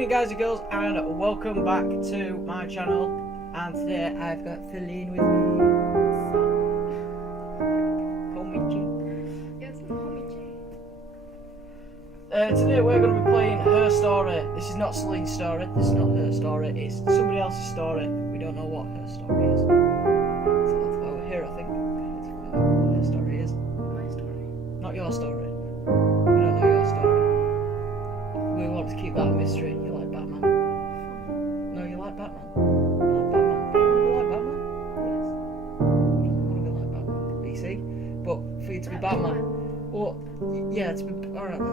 evening, guys and girls, and welcome back to my channel. And today I've got Celine with me. Today we're going to be playing her story. This is not Celine's story, this is not her story, it's somebody else's story. We don't know what her story is. So that's why we're here, I think. To find out what her story is. My story. Not your story. We don't know your story. We want to keep that a mystery. You like Batman? No, you like Batman? You like Batman? Do you like Batman? Yes. I want to be like Batman. DC. But for you to be Batman, well, yeah, to be alright then.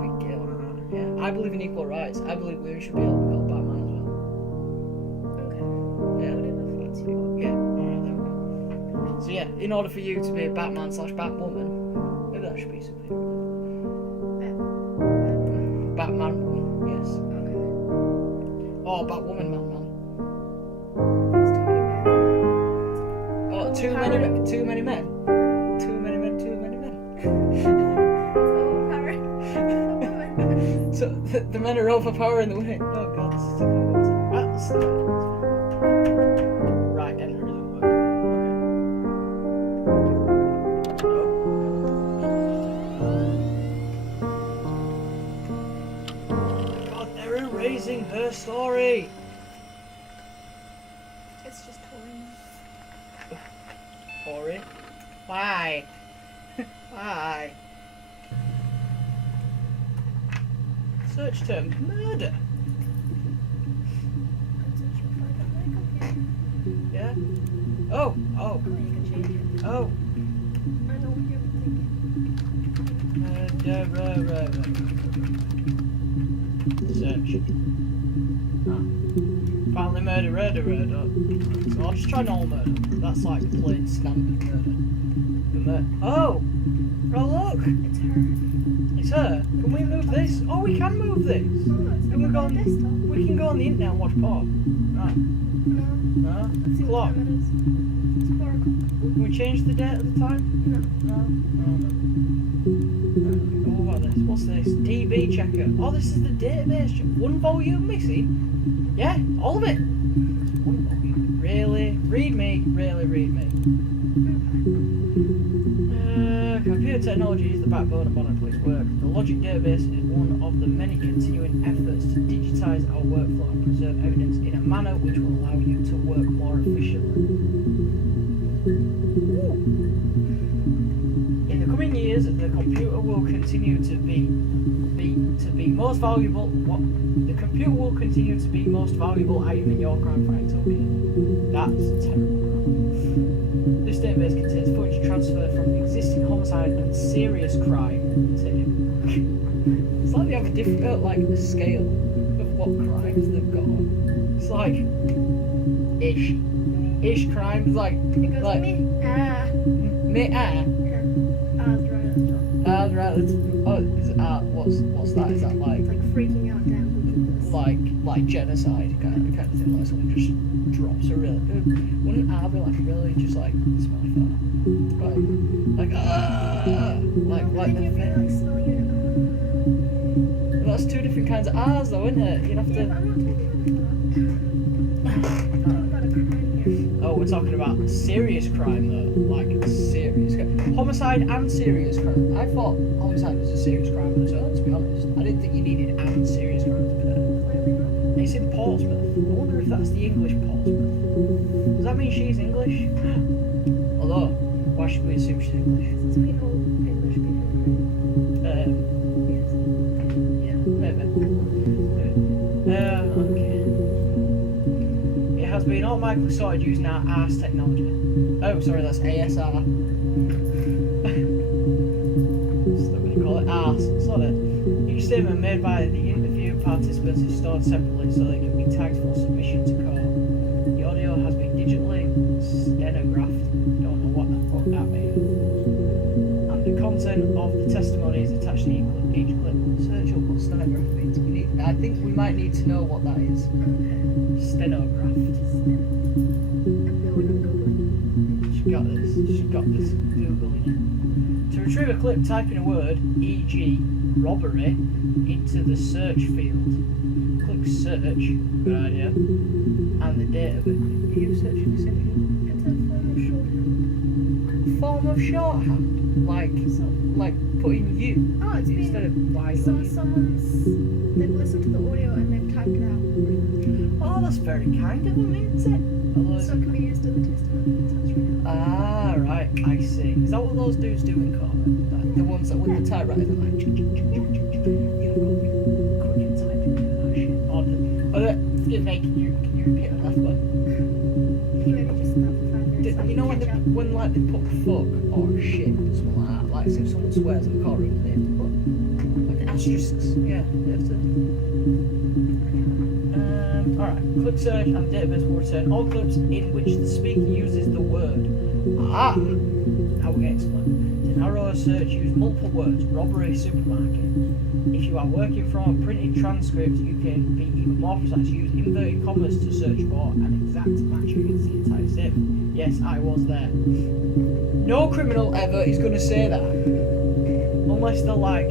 Big deal. Yeah, I believe in equal rights. I believe women should be able to be called Batman as well. Okay. Yeah. Whatever floats your boat. Yeah. Alright, there we go. So yeah, in order for you to be a Batman / Batwoman, maybe that should be something. Batman woman, yes. Okay. Or Batwoman man. There's Oh, too too many men. many men. Too many men. So the men are overpowering the women. Oh god, this is difficult. Right, enter doesn't work. Okay. Oh my god, they're erasing her story. It's just touring. Ori? Why? Why? Search term murder. Yeah? Oh, oh, Oh, you can change it. oh. I know what you're thinking. Search. Ah. Finally murder. So I'll just try normal murder. That's like plain standard murder. Oh! Oh look! It's her. It's her. Can we move this? Oh, we can move this. Oh, it's Can we not go on on the desktop. We can go on the internet and watch porn. Right. No. No? Let's see what Clock. time it is. It's 4 o'clock. Can we change the date at the time? No. No. Oh, what about this? What's this? DB checker. Oh, this is the database. One volume missing? Yeah, all of it. One volume. Really? Read me. Really read me. Computer technology is the backbone of modern police work. The logic database is one of the many continuing efforts to digitize our workflow and preserve evidence in a manner which will allow you to work more efficiently. Ooh. In the coming years, the computer will continue to be most valuable. What? The computer will continue to be most valuable item in your crime fighting toolkit. That's terrible. This database contains footage transferred from existing homicide and serious crime. It's like they have a different, like, scale of what crimes they've got. It's like ish crimes, like It goes like me. Yeah. Yeah. Right at the top. Right. Is what's that? Is that like It's like freaking out down. like genocide kind of thing? Like someone just drops a really. Wouldn't I be like really just like smelly fat? Like the Then you'd be thing. like smelling it. That's two different kinds of R's though, isn't it? You'd have Yeah, to. but I'm not talking about that. I'm talking about a crime here. Oh, we're talking about serious crime though, like serious crime. Homicide and serious crime. I thought homicide was a serious crime on its own, to be honest. I didn't think you needed and serious crime to be there. Clearly not. It's in Portsmouth. I wonder if that's the English Portsmouth. Does that mean she's English? Although, why should we assume she's English? Since we know English people. Yes. Yeah. Maybe. Okay. It has been automatically sorted using our ARS technology. Oh, sorry, that's ASR. Still gonna call it ARS. Sorry. Each statement made by the interview participants is stored separately so they can be tagged for submission to court. The audio has been digitally stenographed. Don't know what that means. And the content of the testimony is attached to each clip. Search up what stenograph means. I think we might need to know what that is. Okay. Stenographed. I'm going on Googling. She got this. Googling it. To retrieve a clip, type in a word, e.g. robbery, into the search field. click search. Good idea. And the date of it. Are you searching this image? It's a form of shorthand. Form of shorthand. Like putting you Oh, it's instead of Y. So they've listened to the audio and they've typed it out. Oh, that's very kind of them, isn't it? Although So it can be used in the testimony. That's right. ah, right, I see. Is that what those dudes do in court? The ones that with the typewriter, they're like, you gotta go quick and type and do that shit. Excuse me, can you repeat that last one? He maybe just not for 5 minutes. You know when like they put fuck or shit or something like that, like if someone swears in the courtroom, they have to put like asterisks. Yeah, they have to. Alright, click search and database will return all clips in which the speaker uses the word. Ah! Now we're getting somewhere. To narrow a search, use multiple words. Robbery, supermarket. If you are working from a printed transcript, you can be even more precise. Use inverted commas to search for an exact match against the entire statement. Yes, I was there. No criminal ever is going to say that. Unless they're like,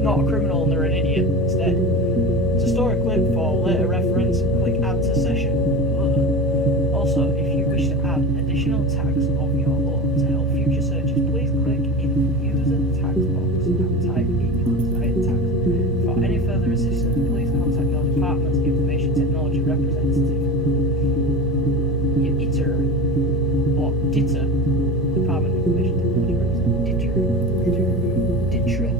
not a criminal and they're an idiot instead. To store a clip for later reference, click add to session. Also, if you wish to add additional tags of your own to help future searches, please click in the user tags box and type in your desired tags. For any further assistance, please contact your department's information technology representative. Your ITER or DITER, Department of Information Technology representative. DITER.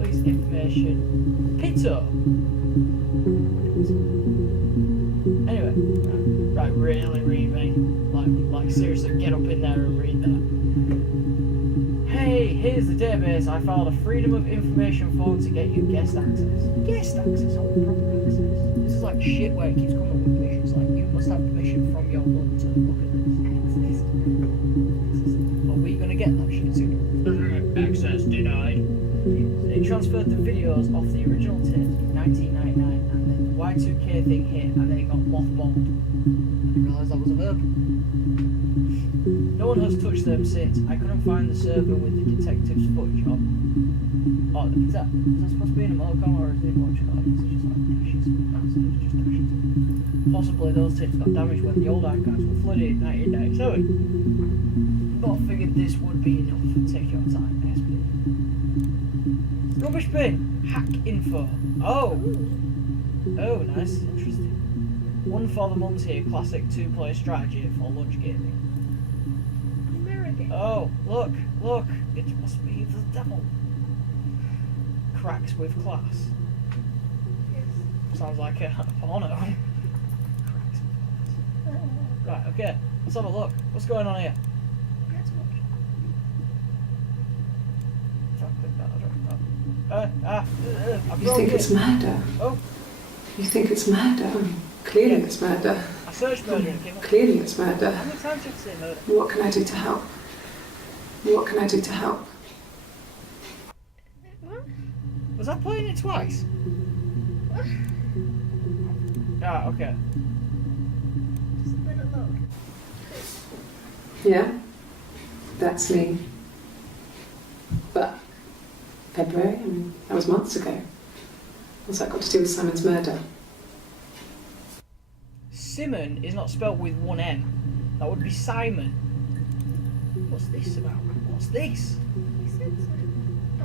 Police information. Pito. Anyway, right, really read me. Like seriously, get up in there and read that. Hey, here's the database. I filed a Freedom of Information form to get you guest access. Guest access, or proper access. This is like shit where it keeps coming up with permissions. Like you must have permission from your mum to look at this. But we're gonna get that shit soon. Access denied. They transferred the videos off the original tapes in 1999, and then the Y2K thing hit, and then it got mothballed. I didn't realise that was a verb. No one has touched them since. I couldn't find the server with the detective's footage on. Oh, is that supposed to be in a emoticon or is it what you call it? It's just like dashes. It's just dashes. Possibly those tapes got damaged when the old archives were flooded in 1997. But I figured this would be enough. Take your time, SP. Rubbish bin! Hack info. Oh! Oh, nice. Interesting. One for the mums here. Classic two-player strategy for lunch gaming. American. Oh, look! It must be the devil. Cracks with class. Yes. Sounds like a porno. Cracks with class. Right, okay. Let's have a look. What's going on here? Let's watch. You think it's murder? Oh, You think it's murder? Clearly Yeah. it's murder. I searched murder and it came up. Clearly it's murder. How many times did you say murder? What can I do to help? What can I do to help? What? Was I playing it twice? What? Ah, okay. Just let it load. Yeah? That's me. But February, I mean, that was months ago. What's that got to do with Simon's murder? Simon is not spelled with one M. That would be Simon. What's this about? What's this? He said so. Oh,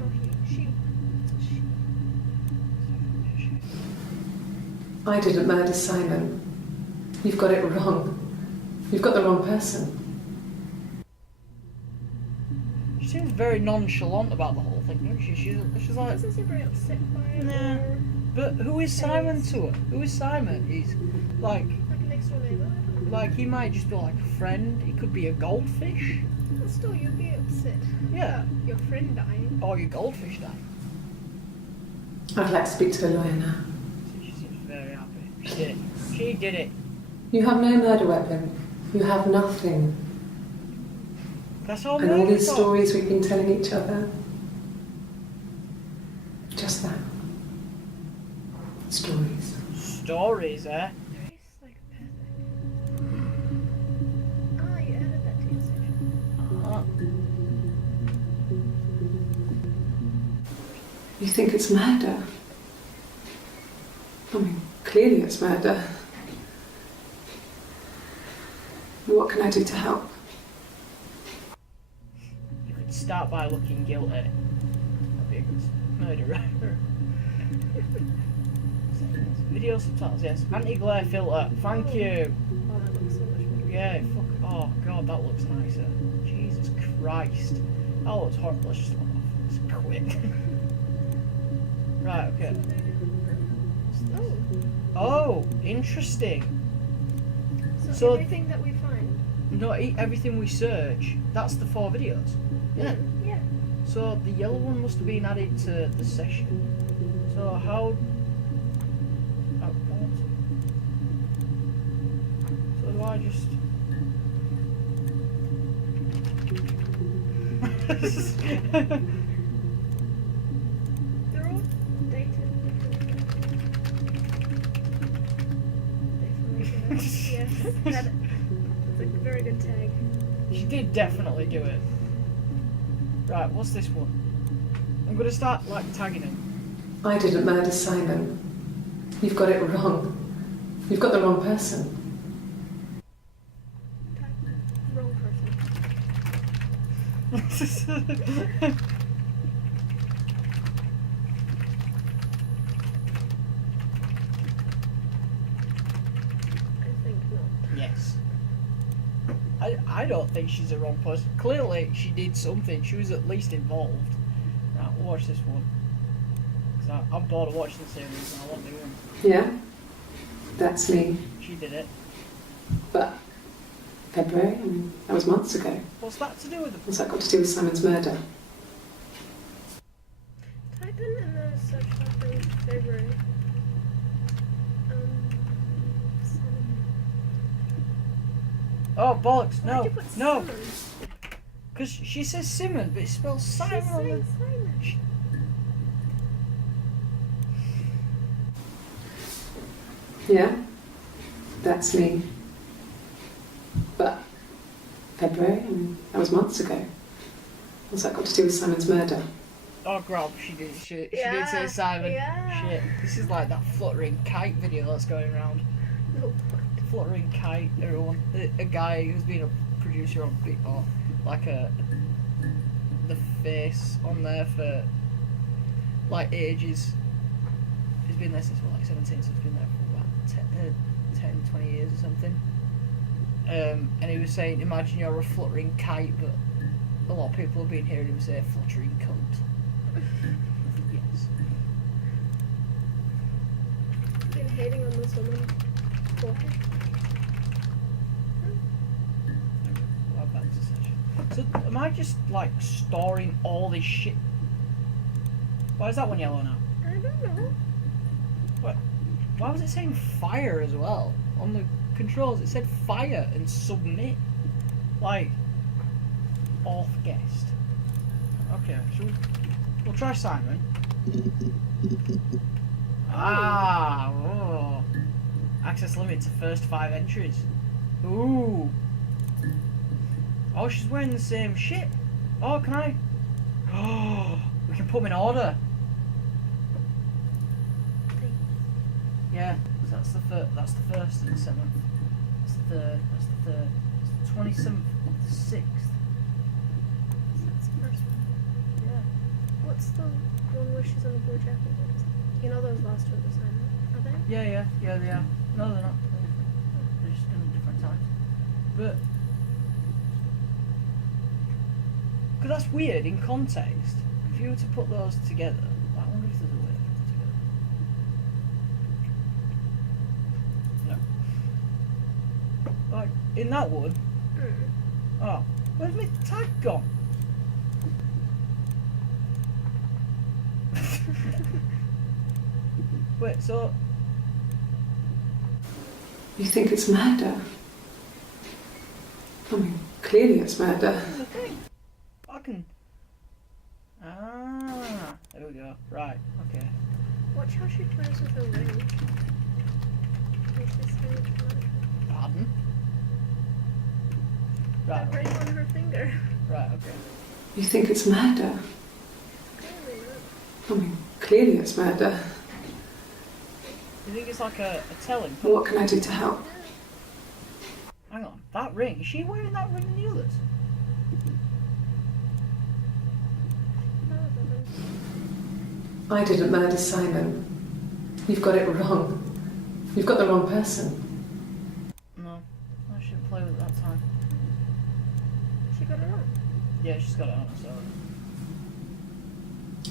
she. I didn't murder Simon. You've got it wrong. You've got the wrong person. She seems very nonchalant about the whole thing, doesn't she? She's like, Doesn't seem very upset by it. Nah. Or but who is Simon to her? Who is Simon? He's like like a next door neighbour. he might just be like a friend. He could be a goldfish. But still, you'd be upset. Yeah. About your friend dying. Or your goldfish died. I'd like to speak to a lawyer now. She seems very happy. She did it. She did it. You have no murder weapon. You have nothing. That's all And all murder these talk. stories we've been telling each other. Just that. Stories. Stories, eh? Very psychopathic. Ah, you added that to your section. You think it's murder? I mean, clearly it's murder. What can I do to help? You could start by looking guilty. That'd be a good murderer. Video subtitles, yes. Anti-glare filter, thank you. Oh, that looks so much better. Yeah, fuck. Oh god, that looks nicer. Jesus Christ. That looks horrible. Let's just look off. Let's quit. Right, okay. Oh, Oh, interesting. so So- everything that we find. Not everything we search, that's the 4 videos. Yeah. Yeah. So the yellow one must have been added to the session. So how... Oh, what? So do I just... They're all dated. Definitely. Yes. That's a very good tag. She did definitely do it. Right, what's this one? I'm gonna start like tagging him. I didn't murder Simon. You've got it wrong. You've got the wrong person. Tag. Wrong I think not. Yes. I don't think she's the wrong person. Clearly, she did something. She was at least involved. Right, we'll watch this one. 'Cause I'm bored of watching the series and I want new one. Yeah? That's me. She did it. But February, I mean, that was months ago. What's that to do with the... What's that got to do with Simon's murder? Type in the search bar for February. Simon. Oh, bollocks. Why'd No. you put No. Simon? Because she says Simon, but it spells She's Simon on saying the... Simon. Yeah? That's me. But February, I mean, that was months ago. What's that got to do with Simon's murder? Oh, grab. She did say Yeah, Simon. yeah. Shit. This is like that fluttering kite video that's going around. No. Fluttering kite, everyone. A guy who's been a producer on or like the face on there for like ages. He's been there since like 17, so he's been there for about 10, 20 years or something. And he was saying, imagine you're a fluttering kite, but a lot of people have been hearing him say fluttering cunt. Yes. Been hating on this woman. Why? Well, back to session. So, am I just like storing all this shit? Why is that one yellow now? I don't know. What? Why was it saying fire as well? On the controls it said fire and submit. Like, off guest. Okay, so we'll try Simon. Ah, oh. Access limit to first 5 entries. Ooh. Oh, she's wearing the same shit. Oh, can I? Oh, we can put them in order. Yeah, so that's the first. That's the first and the 7th. That's the third. That's the third. It's the 27th of the 6th. That's the first one. Yeah. What's the one where she's on the blue jacket? What is that? You know those last two at the time, are they? Yeah, they are. No, they're not. They're just in different times. But because that's weird in context. If you were to put those together, I wonder if there's a way to put them together. No. Like in that one. Oh, where's my tag gone? Wait, so You think it's murder? I mean, clearly it's murder. I can. Ah, there we go. Right, okay. Watch how she turns with her ring. When she's saying it to her. Pardon? That Right, ring on her finger. right, okay. You think it's murder? Clearly not. I mean, Clearly it's murder. You think it's like a telling? What can I do to help? Hang on, that ring. Is she wearing that ring in the others? I didn't murder Simon. You've got it wrong. You've got the wrong person. No, I shouldn't play with it that time. She got it wrong. Yeah, she's got it on, so.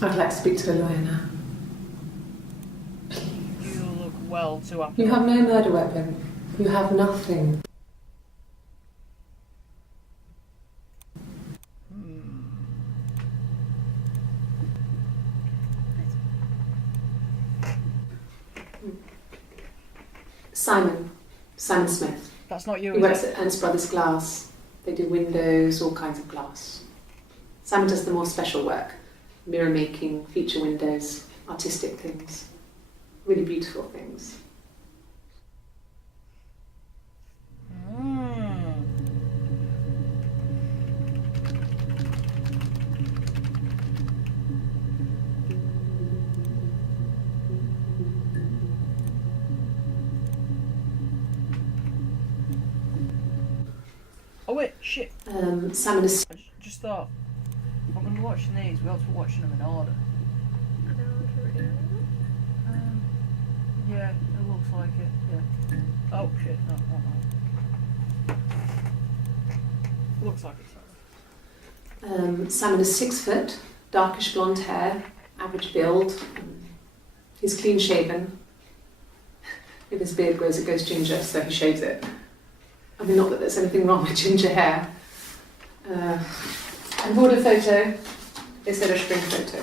I'd like to speak to a lawyer now. You look well too happy. You have no murder weapon. You have nothing. Simon Smith. That's not you, He is works it? at Ernst Brothers Glass. They do windows, all kinds of glass. Simon does the more special work. Mirror making, feature windows, artistic things. Really beautiful things. Oh wait, shit. Simon is... I just thought, if I'm going to be watching these, we ought to be watching them in order. I don't know if you're ready. Yeah, it looks like it, yeah. Oh shit, no, not that. Looks like it's Simon is 6 foot, darkish blonde hair, average build. He's clean shaven. If his beard grows, it goes ginger, so he shaves it. I mean, not that there's anything wrong with ginger hair. I bought a photo instead of spring photo.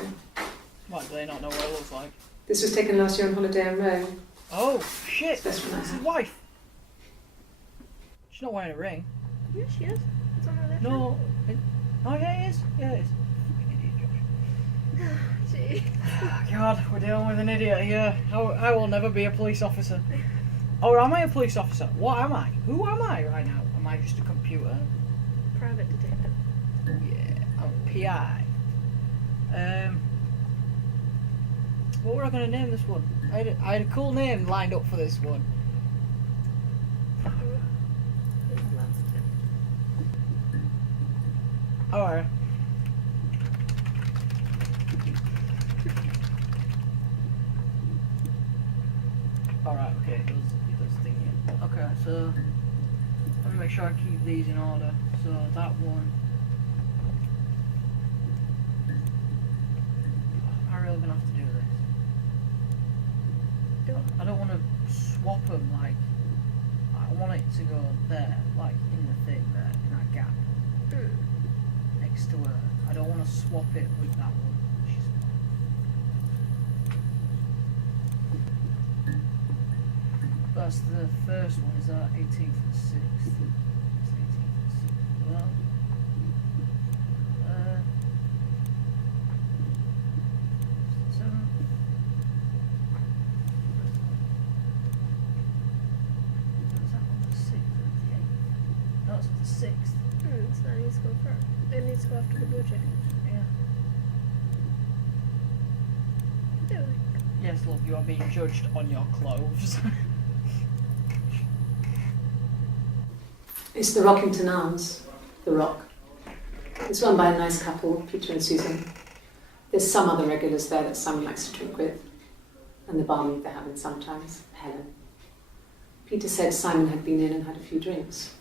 Why do they not know what it looks like? This was taken last year on holiday in Rome. Oh shit! It's best one I That's his have. wife. She's not wearing a ring. Yeah, she is. It's on her left No. Oh yeah, it is. Yeah, it is. Fucking idiot, Josh. Gee. God, we're dealing with an idiot here. I will never be a police officer. Or am I a police officer? What am I? Who am I right now? Am I just a computer? Private detective. Yeah, I'm a PI. What were I going to name this one? I had a cool name lined up for this one. Alright. Alright, okay, it does thingy. Okay, so let me make sure I keep these in order. So that one. Am I really gonna have to do this? I don't want to swap them, like, I want it to go there, like in the thing there, in that gap next to her. I don't want to swap it with that one. That's the first one, is that 18th and 6th? It's 18th and 6th. Well, seven. Was that on the 6th or the 8th? No, it's on the 6th. So that needs to go first. It needs to go after the blue jacket. Yeah. Do it. Yes, love, you are being judged on your clothes. It's the Rockington Arms, the Rock. It's run by a nice couple, Peter and Susan. There's some other regulars there that Simon likes to drink with, and the barmaid they're having sometimes, Helen. Peter said Simon had been in and had a few drinks.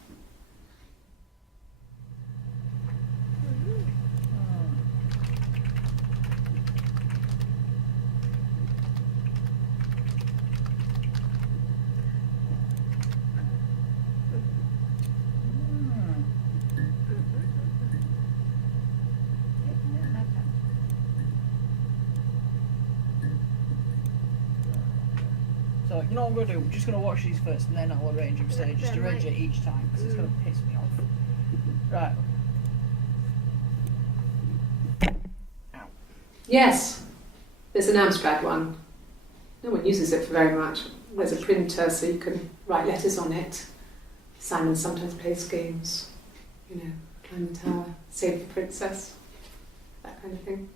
So, you know what I'm going to do? We're just going to watch these first and then I'll arrange them. So just arrange it each time because it's going to piss me off. Right. Ow. Yes, there's an Amstrad one. No one uses it for very much. There's a printer so you can write letters on it. Simon sometimes plays games, you know, climb the tower, save the princess, that kind of thing.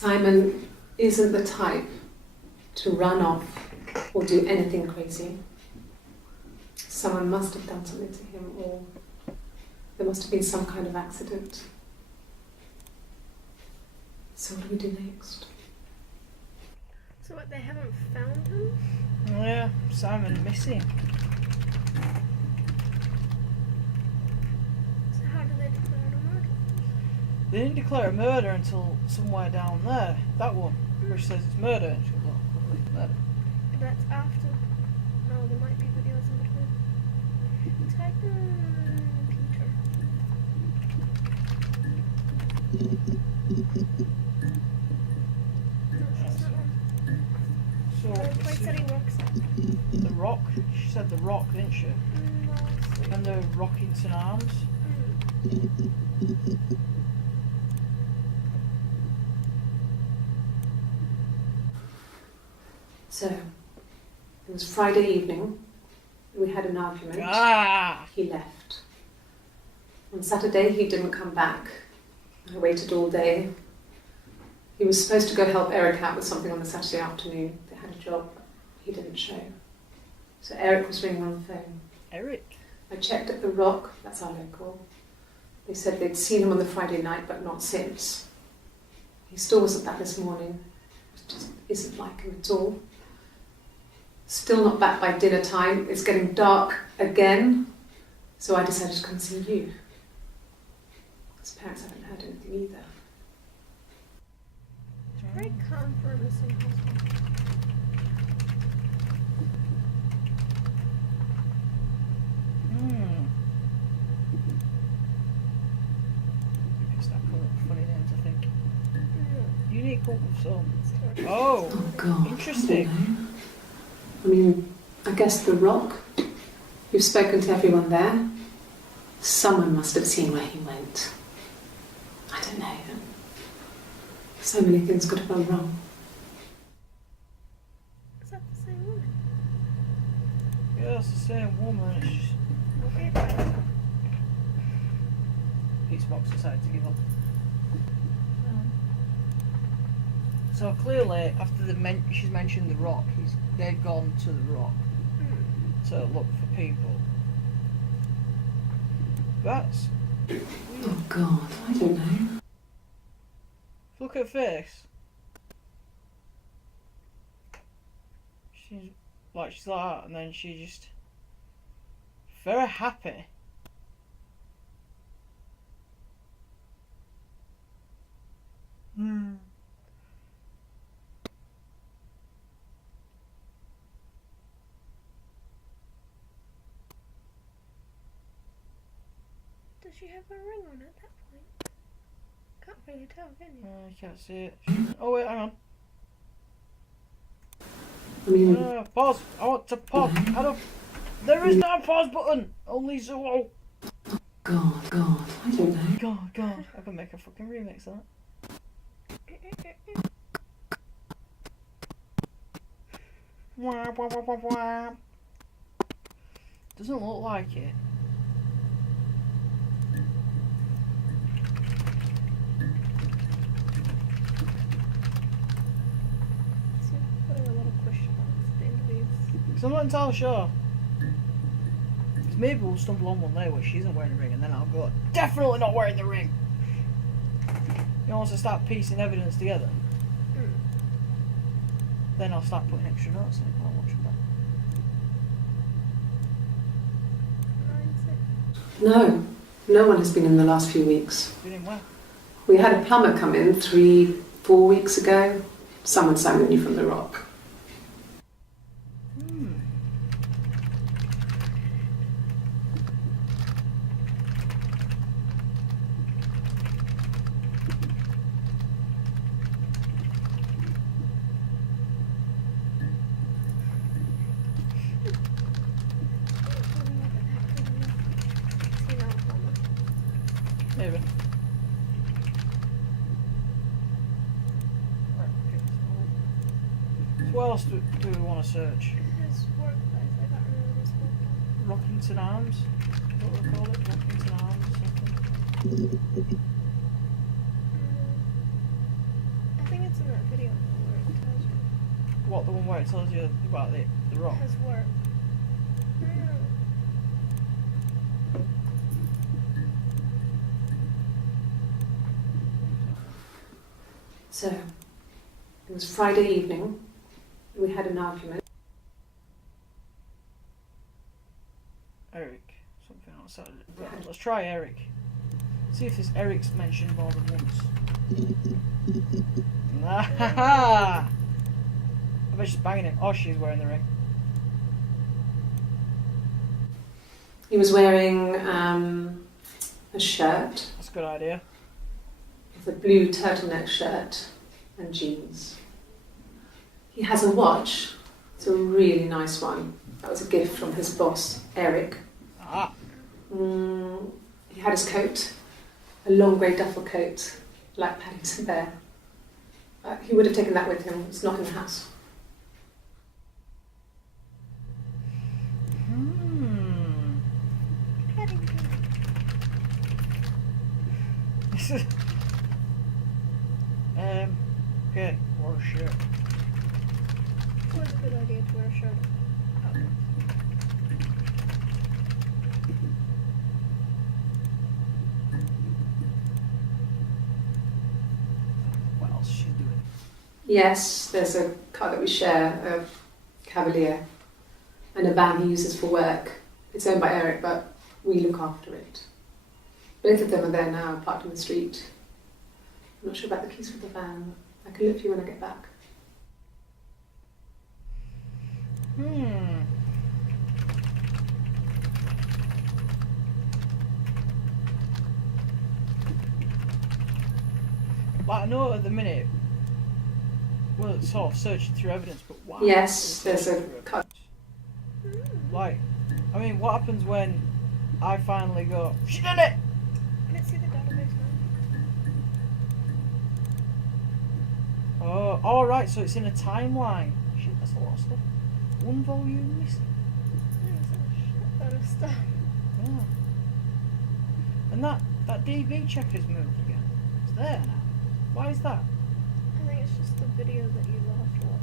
Simon isn't the type to run off or do anything crazy. Someone must have done something to him, or there must have been some kind of accident. So what do we do next? So what, they haven't found him? Yeah, Simon missing. So how do they declare it a murder? They didn't declare it murder until somewhere down there. That one, where she says it's murder. And she goes, well, probably it's murder. But that's after. No, there might be videos in between. Type in Peter. No, she's not on. So, The place that he works at. The Rock? She said The Rock, didn't she? No, it's And the Rockington Arms. So, it was Friday evening. We had an argument. Ah! He left. On Saturday, he didn't come back. I waited all day. He was supposed to go help Eric out with something on the Saturday afternoon. They had a job. He didn't show. So Eric was ringing on the phone. Eric? I checked at the Rock. That's our local. They said they'd seen him on the Friday night, but not since. He still wasn't back this morning. It just isn't like him at all. Still not back by dinner time. It's getting dark again. So I decided to come and see you. His parents haven't heard anything either. very calm for a missing husband. You can start coming up with funny names, I think. Unique up with some. Oh Oh, God. interesting. I mean, I guess the Rock. You've spoken to everyone there. Someone must have seen where he went. I don't know. So many things could have gone wrong. Is that the same woman? Yeah, it's the same woman. It's just Okay. Peacebox decided to give up. So clearly, after she's mentioned the Rock, they've gone to the Rock to look for people. That's Oh God, I don't know. look at her face. She's like that, and then she just very happy. Does she have a ring on at that point? Can't really tell, can you? You can't see it. Oh wait, hang on. I mean, Pause. I want to pause. I don't. There is no pause button. Only so. God, I don't know. God. I can make a fucking remix of that. Wah, wah, wah, wah, wah. Doesn't look like it. So putting a lot of question marks at the end of these. Because I'm not entirely sure. Because maybe we'll stumble on one day where she isn't wearing a ring, and then I'll go, definitely not wearing the ring. You know, once I start piecing evidence together, then I'll start putting extra notes in it while I'm watching back. 9-6. No one has been in the last few weeks. Been in where? We had a plumber come in 3-4 weeks ago. Someone sang you from the Rock. Maybe. Right, okay, so what else do we want to search? His workplace, I can't remember his workplace. Rockington Arms? What do we call it? Rockington Arms or something? I think it's What, the one where it tells you about the rock? Has work. So, it was Friday evening. We had an argument. Eric. Something outside. Right, let's try Eric. See if this Eric's mentioned more than once. I bet she's banging it. Oh, she's wearing the ring. He was wearing a shirt. That's a good idea. It's a blue turtleneck shirt and jeans. He has a watch. It's a really nice one. That was a gift from his boss, Eric. Ah. He had his coat, a long grey duffel coat, like Paddington Bear. He would have taken that with him. It's not in the house. Okay, wear a shirt. It's always a good idea to wear a shirt. What else is she doing? Yes, there's a car that we share, a Cavalier, and a van he uses for work. It's owned by Eric, but we look after it. Both of them are there now, parked in the street. I'm not sure about the keys for the van. I can look for you when I get back. Like, I know at the minute, well, it's sort of searching through evidence, but why? Yes, there's a car. Like, I mean, what happens when I finally go, she did it! Let's see the database now. Oh, alright, so it's in a timeline. Shit, that's a lot of stuff. One volume missing. There's a shitload of stuff. Yeah. And that DV checker's moved again. It's there now. Why is that? I think it's just the video that you last watched.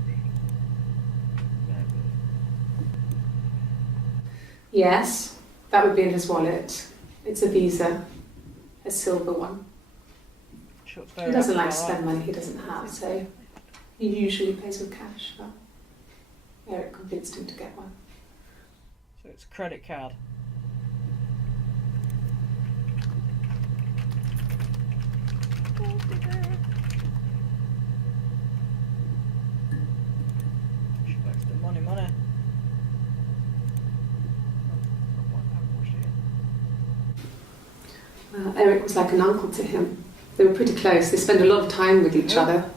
Yes, that would be in his wallet. It's a Visa, a silver one. He doesn't like to spend money he doesn't have, so he usually pays with cash, but Eric convinced him to get one. So it's a credit card. She likes the money. Eric was like an uncle to him. They were pretty close. They spend a lot of time with each other,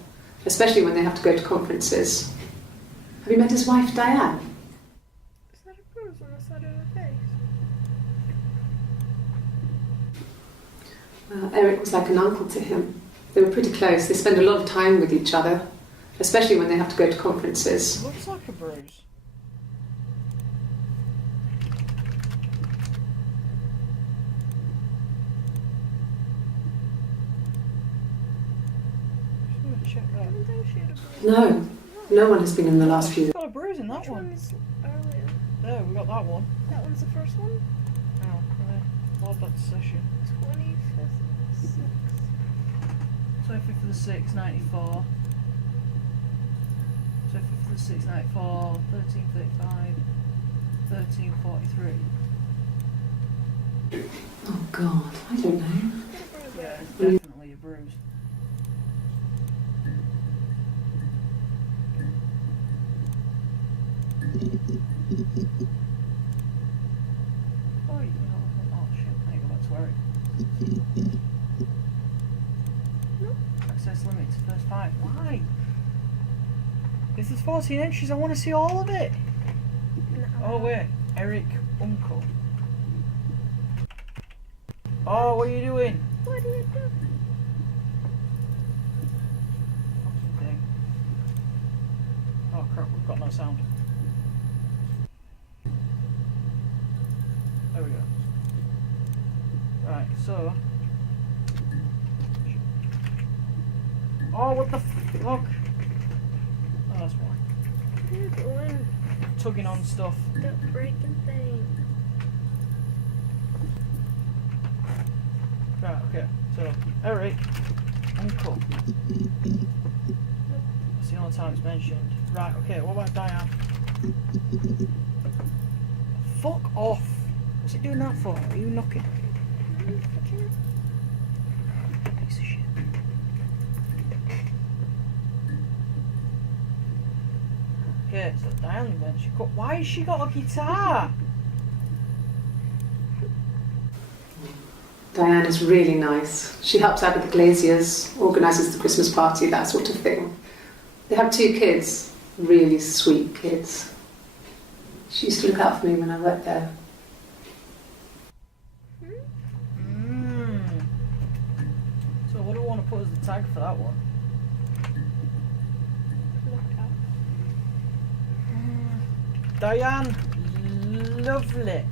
especially when they have to go to conferences. Have you met his wife, Diane? Is that a bruise on the side of her face? Eric was like an uncle to him. They were pretty close. They spend a lot of time with each other, especially when they have to go to conferences. Looks like a bruise. Check I that. don't think she had a bruise. No, no one has been in the last few. Got a bruise in that Which one. one's earlier? There, we got that one. That one's the first one? Oh, right. Lord, that session. 25th, 6th. 25th of the 6th, 94. 25th of the 6th, 94. 1335. 1343. Oh God, I don't know. Yeah, it's definitely a bruise. Oh, you can have a oh shit, I need to go back to Eric. Access limit to first 5. Why? If there's 14 entries, I want to see all of it. Oh wait, Eric Uncle. Oh, what are you doing? What do you do? Fucking thing. Oh crap, we've got no sound. There we go. Right, so. Oh, what the fuck? Oh, that's why. You're going. tugging on stuff. Stop breaking things. Right, okay. So, Eric, Uncle. That's the only time it's mentioned. Right, okay, what about Diane? Fuck off! What's it doing that for? Are you knocking? Piece of shit. Okay, so Diane then why has she got a guitar? Diane is really nice. She helps out with the glaziers, organises the Christmas party, that sort of thing. They have 2 kids, really sweet kids. She used to look out for me when I worked there. So what do I want to put as the tag for that one? Diane, lovely.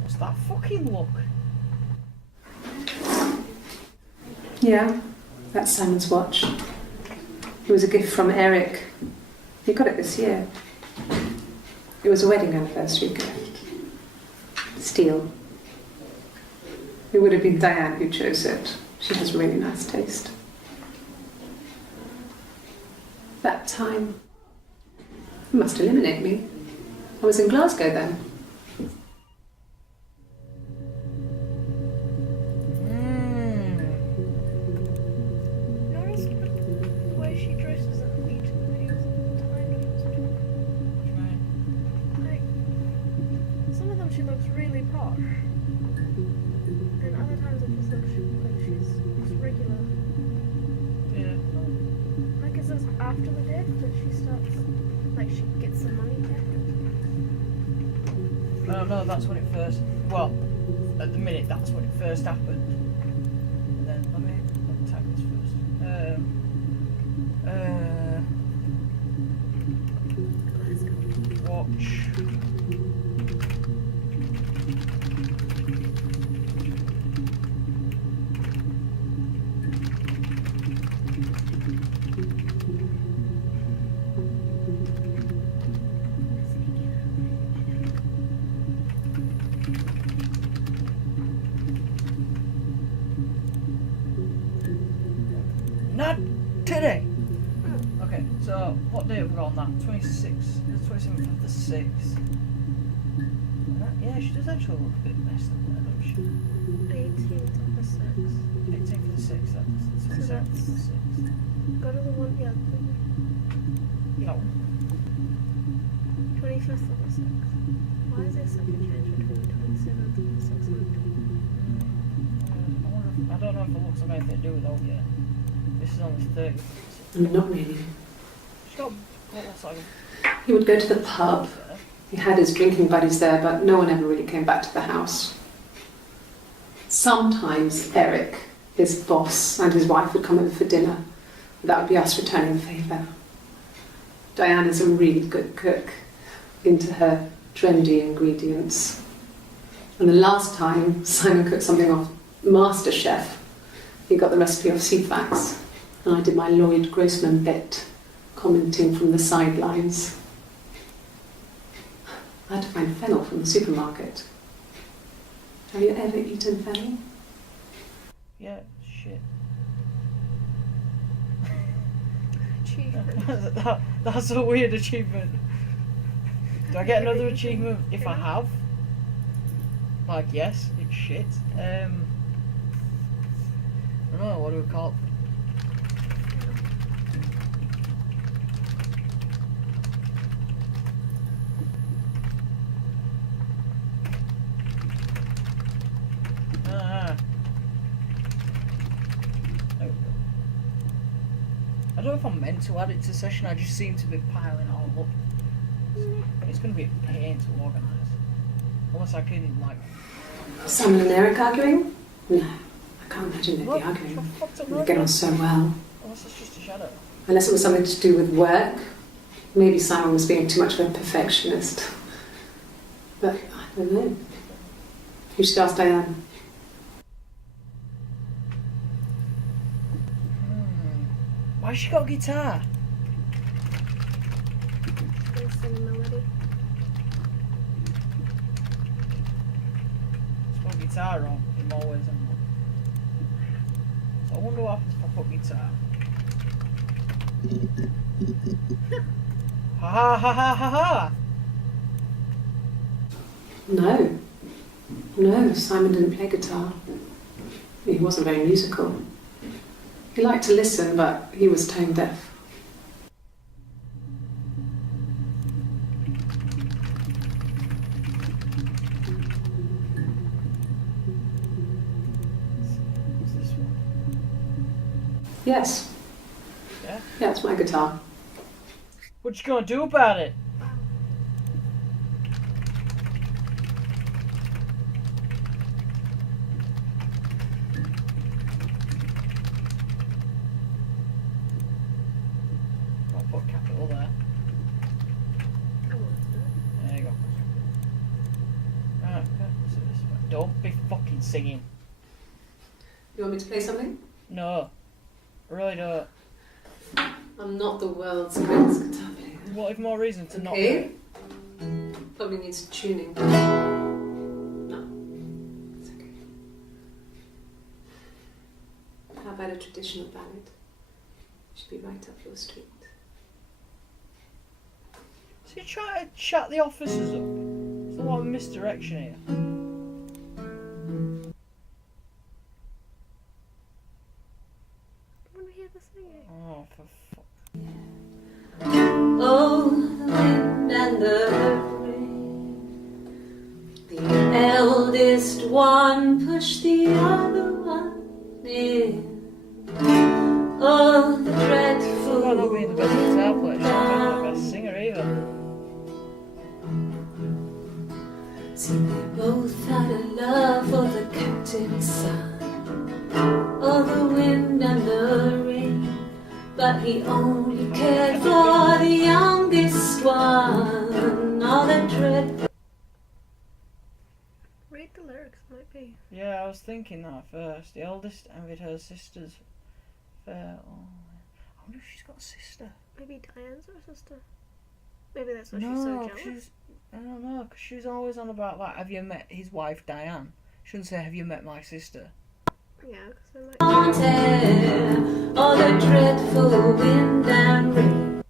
What's that fucking look? Yeah, that's Simon's watch. It was a gift from Eric. He got it this year. It was a wedding anniversary gift. Steel. It would have been Diane who chose it. She has really nice taste. That time, it must eliminate me. I was in Glasgow then. Notice the way she dresses at the beach in the videos kind of like some of them she looks really posh. And other times it just looks like she's just regular. Yeah. Like it says after the death that she starts like she gets some money back. No, that's when it first. Well, at the minute, that's when it first happened. And then let me tag this first. Watch. Not today. Okay, so what day have we got on that? 26th, the 27th of the 6th. Yeah, she does actually look a bit messed up there, doesn't she? 18th of the 6th. 18th of the 6th, that's the 27th of the 6th. Go to the one, yeah. No. 25th of the 6th. Why is there such a change between the 27th and the 6th? I don't know if it looks like anything to do with old yet. This is on the 30th. Not really. She's got what looks like He would go to the pub. He had his drinking buddies there, but no one ever really came back to the house. Sometimes Eric, his boss, and his wife would come over for dinner. That would be us returning the favour. Diane is a really good cook, into her trendy ingredients. And the last time Simon cooked something off MasterChef, he got the recipe off CFAX, and I did my Lloyd Grossman bit, commenting from the sidelines. I had to find fennel from the supermarket. Have you ever eaten fennel? Yeah, shit. Achievement. That's a weird achievement. Do I get another achievement if I have? Like, yes, it's shit. I don't know, what do we call it? There we go. I don't know if I'm meant to add it to session, I just seem to be piling it all up. It's going to be a pain to organise. Unless I can, like... Simon and Eric arguing? No, I can't imagine they'd be arguing. They get on so well. Unless it's just a shadow. Unless it was something to do with work. Maybe Simon was being too much of a perfectionist. But I don't know. You should ask Diane. Why she got a guitar? Gonna sing a melody. It's got a guitar on. I'm always on one. So I wonder what happens if I put guitar. Ha ha ha ha ha ha! No. No, Simon didn't play guitar. He wasn't very musical. He liked to listen, but he was tone deaf. What's this one? Yes. Yeah? Yeah, it's my guitar. What you gonna do about it? I'll put capital there. There you go. Right, okay. So this way. Don't be fucking singing. You want me to play something? No. I really don't. I'm not the world's greatest guitar player. What if more reason to not do Okay. it? Probably needs tuning. No. It's okay. How about a traditional ballad? Should be right up your street. So you try to chat the officers up. There's a lot of misdirection here. I want to hear the singing. Oh, for fuck. Oh, the wind and the rain. The eldest one pushed the other one in. Oh, the dreadful Might not be the best guitar player, she's not the best singer either. See, they both had a love for the captain's son. Oh, the wind and the rain. But he only cared for the youngest one. All the dread. Read the lyrics, might be. Yeah, I was thinking that at first. The eldest envied her sister's fair. Oh, I wonder if she's got a sister. Maybe Diane's her sister. Maybe that's why No, she's so 'cause jealous. I don't know, because she's always on about, like, have you met his wife Diane? Shouldn't say, have you met my sister? Yeah, because I might. All the dreadful wind and rain.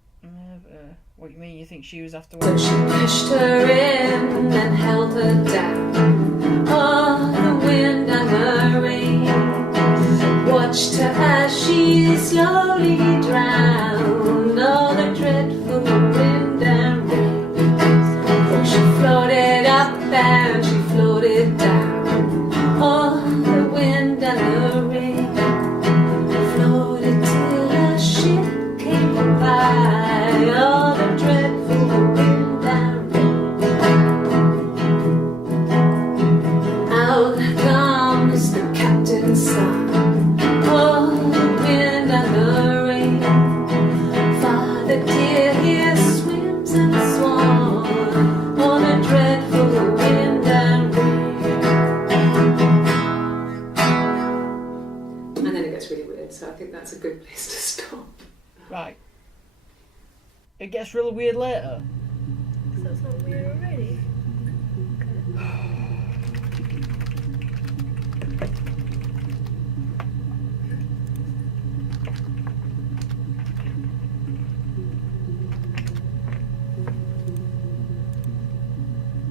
What you mean? You think she was after So one? she pushed her in and held her down. Oh, the wind and the rain. Watched her as she slowly drowned. Oh, the dreadful wind and rain. Oh, she floated up and she floated down. Oh, the wind and the rain. Floated till a ship came by. Oh, the dreadful wind and rain. Out comes the captain's son. Oh, the wind and the rain. Father dear, here swims and swan. Oh, the dreadful wind and rain. And then it gets really weird, so I think that's a good place to stop. Right. It gets really weird later. So it's not weird already. Okay.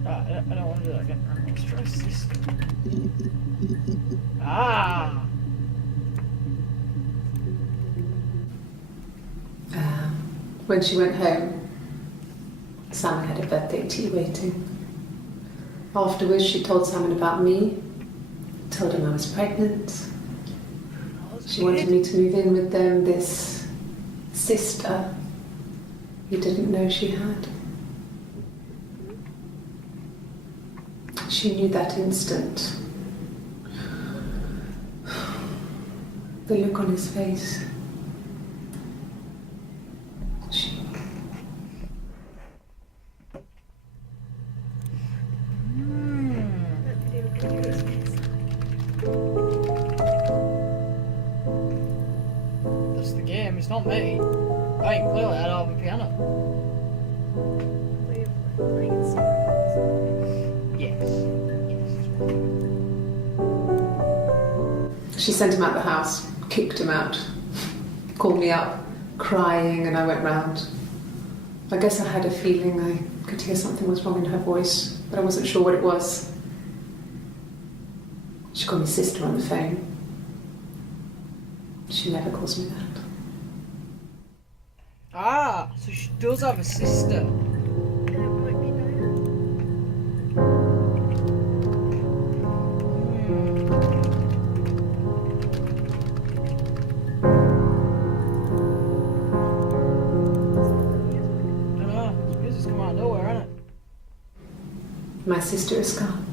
Right, I don't want to do that again. Right, let's try this. Ah! When she went home, Sam had a birthday tea waiting. Afterwards, she told Simon about me, told him I was pregnant. She wanted me to move in with them, this sister he didn't know she had. She knew that instant. The look on his face. me. I mean, clearly I don't have a piano. But you're playing instruments. Yes. She sent him out the house, kicked him out, called me up, crying, and I went round. I guess I had a feeling I could hear something was wrong in her voice, but I wasn't sure what it was. She called me sister on the phone. She never calls me that. Ah, so she does have a sister. And it might be Naya. I don't know. This music's come out of nowhere, isn't it? My sister is gone,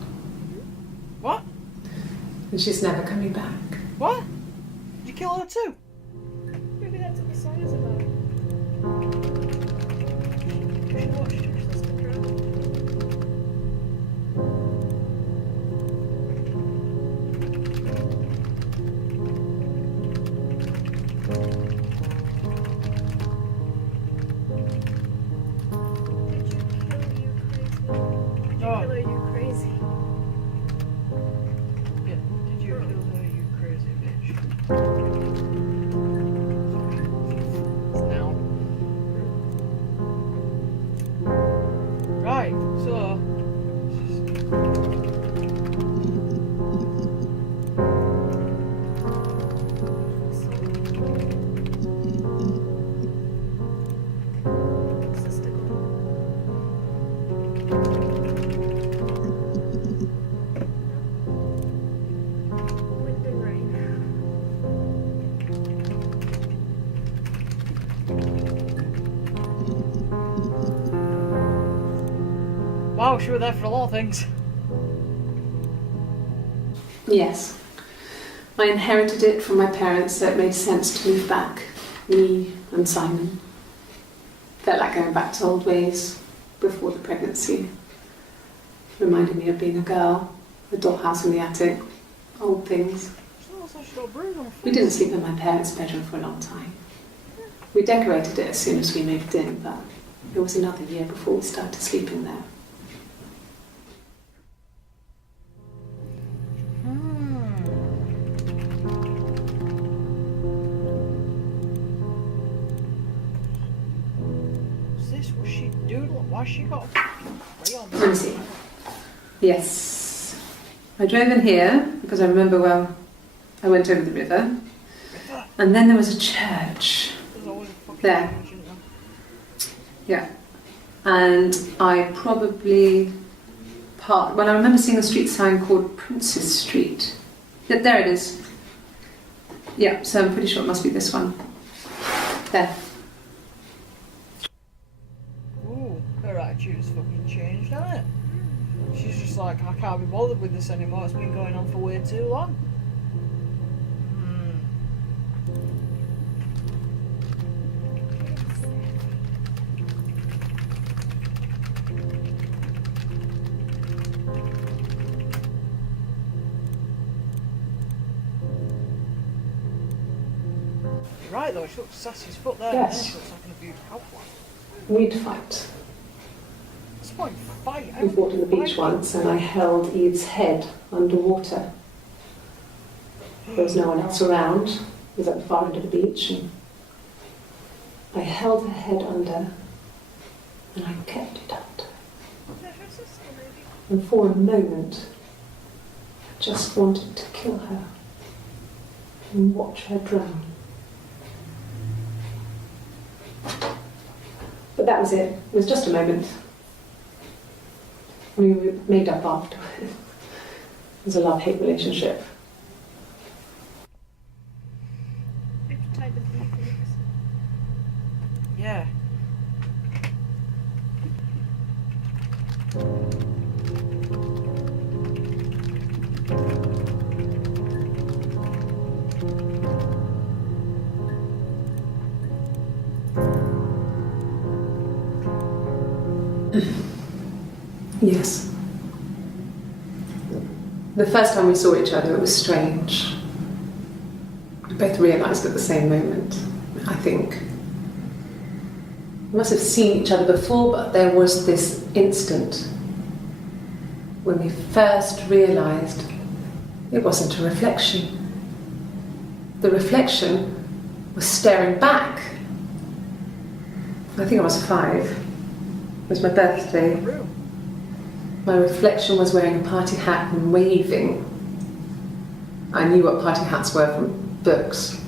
What? and she's never coming back. What? Did you kill her too? Maybe that's what the song is about. You should watch Your Sister Drowned. Did you crazy? Yeah. Did you kill her, you crazy bitch? Now. Right, so. Sister gone. Wind and rain. Wow, she was there for a lot of things. Yes. I inherited it from my parents, so it made sense to move back. Me and Simon. Felt like going back to old ways before the pregnancy. Reminded me of being a girl, the dollhouse in the attic, old things. So she got a bruise on her We face. didn't sleep in my parents' bedroom for a long time. We decorated it as soon as we moved in, but it was another year before we started sleeping there. Is this what she do? Why she got a ray on Let me see. Yes. I drove in here because I remember, well, I went over the river, and then there was a church. There's always a fucking There. church, isn't there? Yeah. And I probably parked, well, I remember seeing a street sign called Princess Street. Yeah, there it is. Yeah, so I'm pretty sure it must be this one. There. Ooh, her attitude's fucking changed, hasn't it? She's just like, I can't be bothered with this anymore. It's been going on for way too long. You're right though, she looks sassy as fuck there. Yes. And then she looks like an abused housewife. We'd fight. What's the point? Fight. We fought on the beach once, and I held Eve's head underwater. There was no one else around. It was at the far end of the beach, and I held her head under, and I kept it under. Is that her sister, maybe? And for a moment, I just wanted to kill her and watch her drown. But that was it. It was just a moment. I mean, we made up afterwards. It was a love-hate relationship. You have to type in Phoenix. Yeah. Yes. The first time we saw each other, it was strange. We both realised at the same moment I think. We must have seen each other before, but there was this instant when we first realised it wasn't a reflection. The reflection was staring back. I think I was 5. It was my birthday. My reflection was wearing a party hat and waving. I knew what party hats were from books.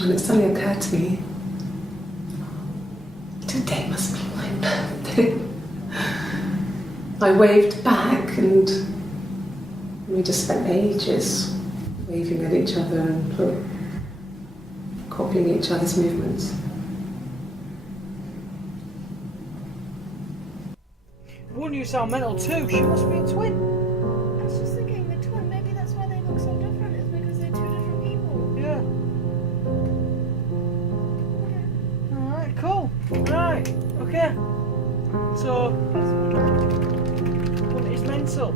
And it suddenly occurred to me, today must be my birthday. I waved back and we just spent ages waving at each other and copying each other's movements. Wouldn't you sound mental too? She must be a twin. I was just thinking the twin, maybe that's why they look so different, it's because they're 2 different people. Yeah. Okay. Alright, cool. Right, okay. So, what is mental?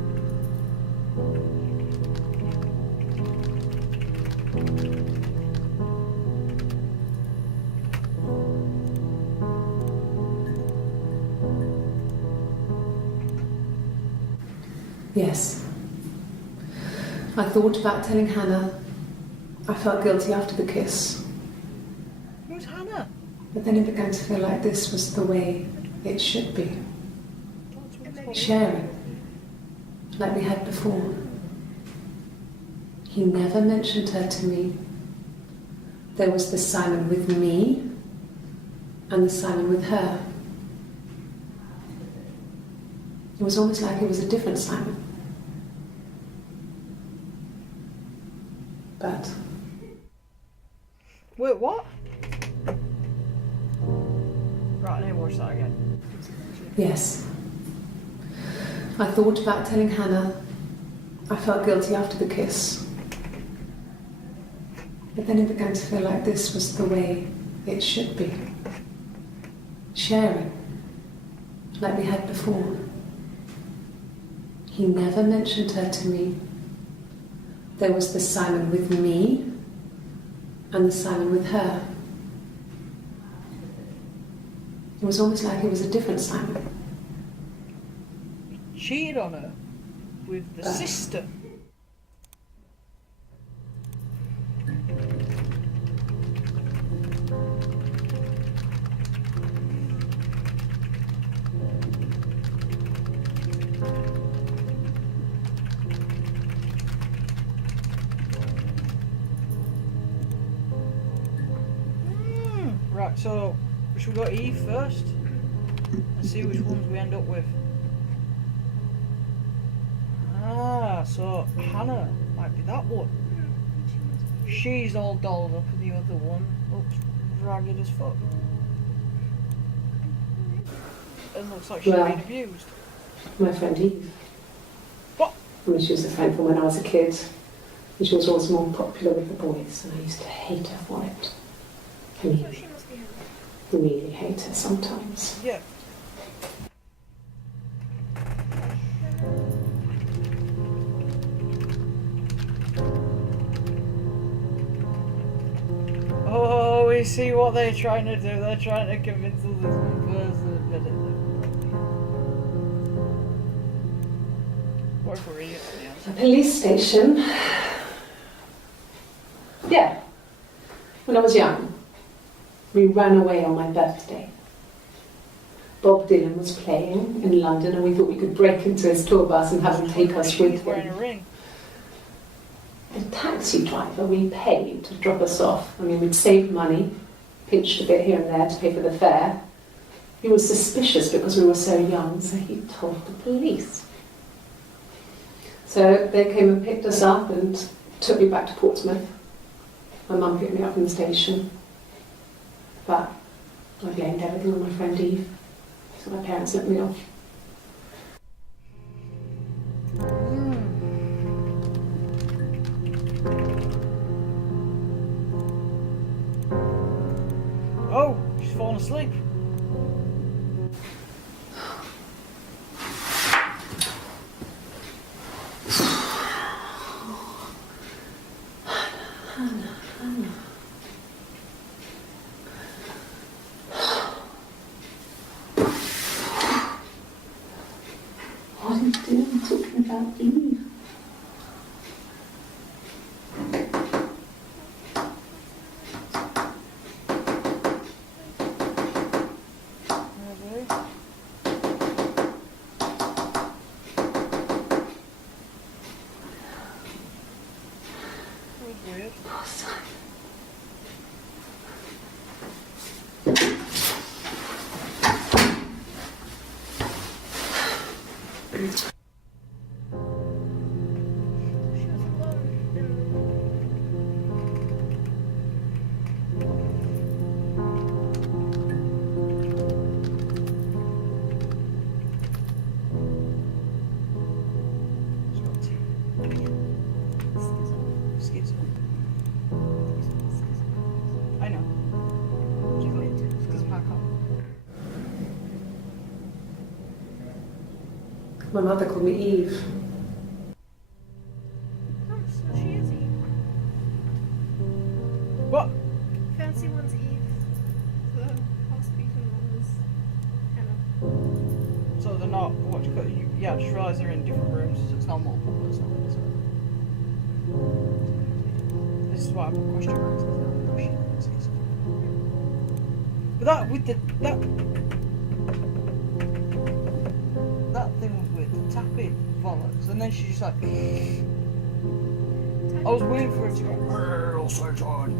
Yes. I thought about telling Hannah. I felt guilty after the kiss. Who's Hannah? But then it began to feel like this was the way it should be. Sharing, like we had before. He never mentioned her to me. There was the Simon with me and the Simon with her. It was almost like it was a different Simon. But Wait, what? Right, I need to watch that again. yes, I thought about telling Hannah. I felt guilty after the kiss. But then it began to feel like this was the way it should be. Sharing, like we had before. He never mentioned her to me. There was the Simon with me and the Simon with her. It was almost like it was a different Simon. Cheated on her with the sister. Right, so should we go Eve first and see which ones we end up with? Ah, so Hannah might be that one. She's all dolled up and the other one looks ragged as fuck. And looks like she's Well, been abused. My friend Eve. What? I mean, she was a friend from when I was a kid. And she was always more popular with the boys, and I used to hate her for it. I So mean, she must be him. really hate her sometimes. Yeah. Oh, we see what they're trying to do. They're trying to convince us this one person. What if we're idiots in the end? The police station. Yeah. When I was young, we ran away on my birthday. Bob Dylan was playing in London and we thought we could break into his tour bus and have him take us She's with wearing him. a ring. The taxi driver we paid to drop us off. I mean, we'd saved money, pinched a bit here and there to pay for the fare. He was suspicious because we were so young, so he told the police. So they came and picked us up and took me back to Portsmouth. My mum picked me up from the station. But I blamed everything on my friend Eve. So my parents let me off. Oh, she's fallen asleep. doing? I'm talking about Eve. Weird. Poor son. She was alone It's got T. Schizo. I know. Because of my cop. My mother called me Eve. Oh, so she is Eve. What? Fancy one's Eve. The house-beaten one is Hannah. So they're not. What do you call it? Yeah, I just realised they're in different rooms. So it's not multiple personalities. So. This is why I put question marks. Because now I know she thinks it's. But that with that thing was weird. The tapping bollocks, and then she just like. I was waiting for it to go. Real surgeon.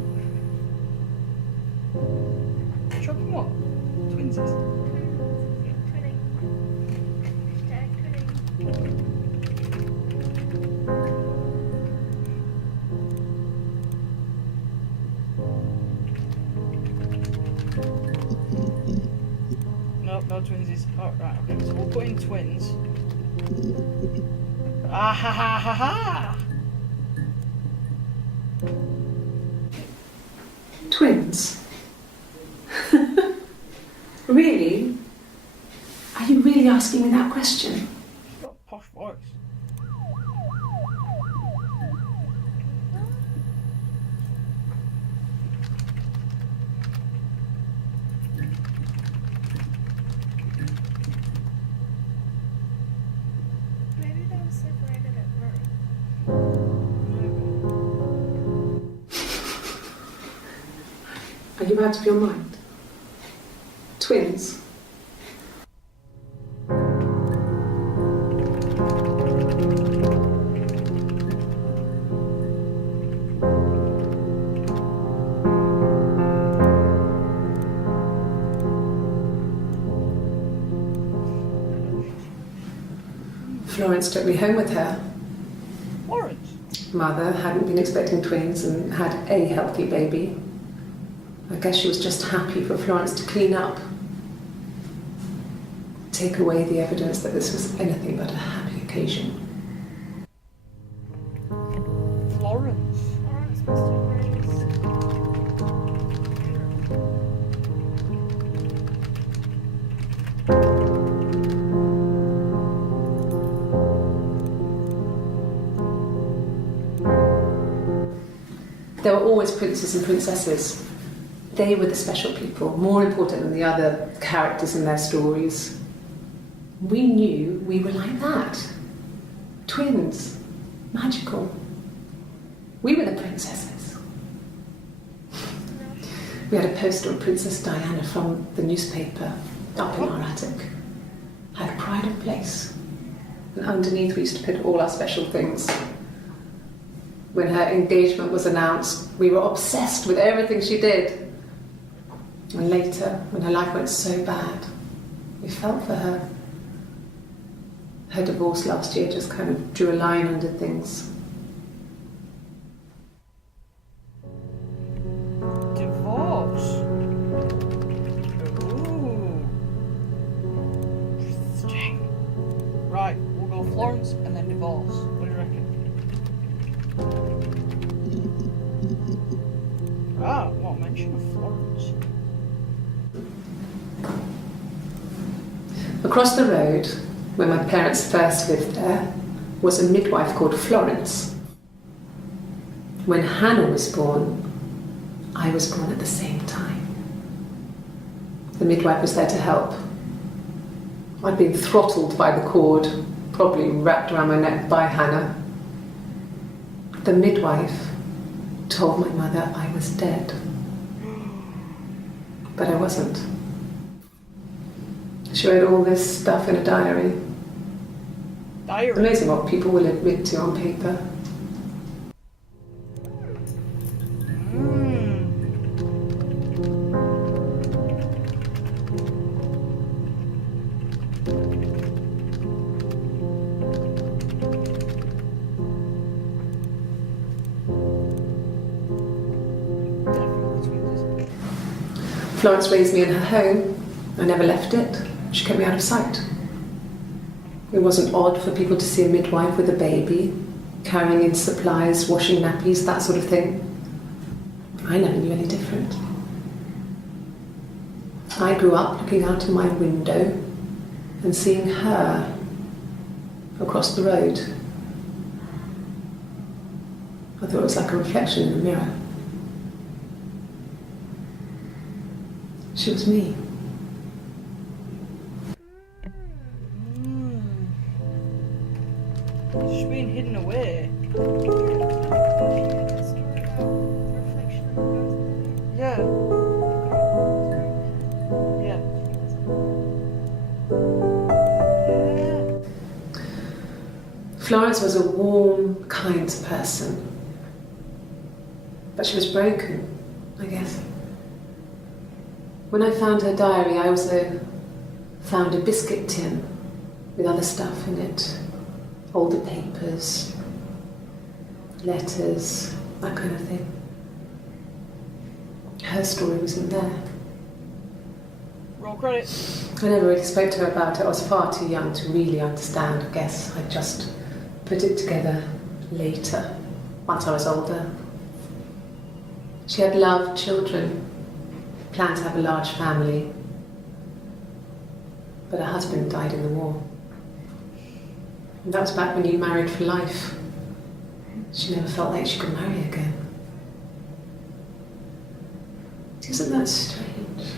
Shocking what? Twinsies. Twinning. Hashtag twinning. Nope, no twinsies. Oh, right, okay. So we'll put in twins. Ah ha ha ha ha! Twins? Really? Are you really asking me that question? She's got a posh voice. Maybe they were separated at birth. Are you out of your mind? Twins? Florence took me home with her. Lawrence. Mother hadn't been expecting twins and had a healthy baby. I guess she was just happy for Florence to clean up. Take away the evidence that this was anything but a happy occasion. Lawrence. Lawrence must have raised. There were always princes and princesses. They were the special people, more important than the other characters in their stories. We knew we were like that. Twins. Magical. We were the princesses. We had a poster of Princess Diana from the newspaper up in our attic. Had pride of place. And underneath we used to put all our special things. When her engagement was announced, we were obsessed with everything she did. And later, when her life went so bad, we felt for her. Her divorce last year just kind of drew a line under things. Divorce. Ooh. Interesting. Right, we'll go Florence and then divorce. What do you reckon? Ah, what mention of Florence? Across the road, where my parents first lived there, was a midwife called Florence. When Hannah was born, I was born at the same time. The midwife was there to help. I'd been throttled by the cord, probably wrapped around my neck by Hannah. The midwife told my mother I was dead. But I wasn't. She wrote all this stuff in a diary. Diary? Amazing what people will admit to on paper. Florence raised me in her home. I never left it. She kept me out of sight. It wasn't odd for people to see a midwife with a baby, carrying in supplies, washing nappies, that sort of thing. I never knew any different. I grew up looking out of my window and seeing her across the road. I thought it was like a reflection in the mirror. She was me. She's being hidden away. Yeah. Yeah. Yeah. Florence was a warm, kind person. But she was broken, I guess. When I found her diary, I also found a biscuit tin with other stuff in it. Older papers, letters, that kind of thing. Her story wasn't there. Roll credit. I never really spoke to her about it. I was far too young to really understand, I guess. I just put it together later, once I was older. She had loved children, planned to have a large family, but her husband died in the war. And that was back when you married for life. She never felt like she could marry again. Isn't that strange?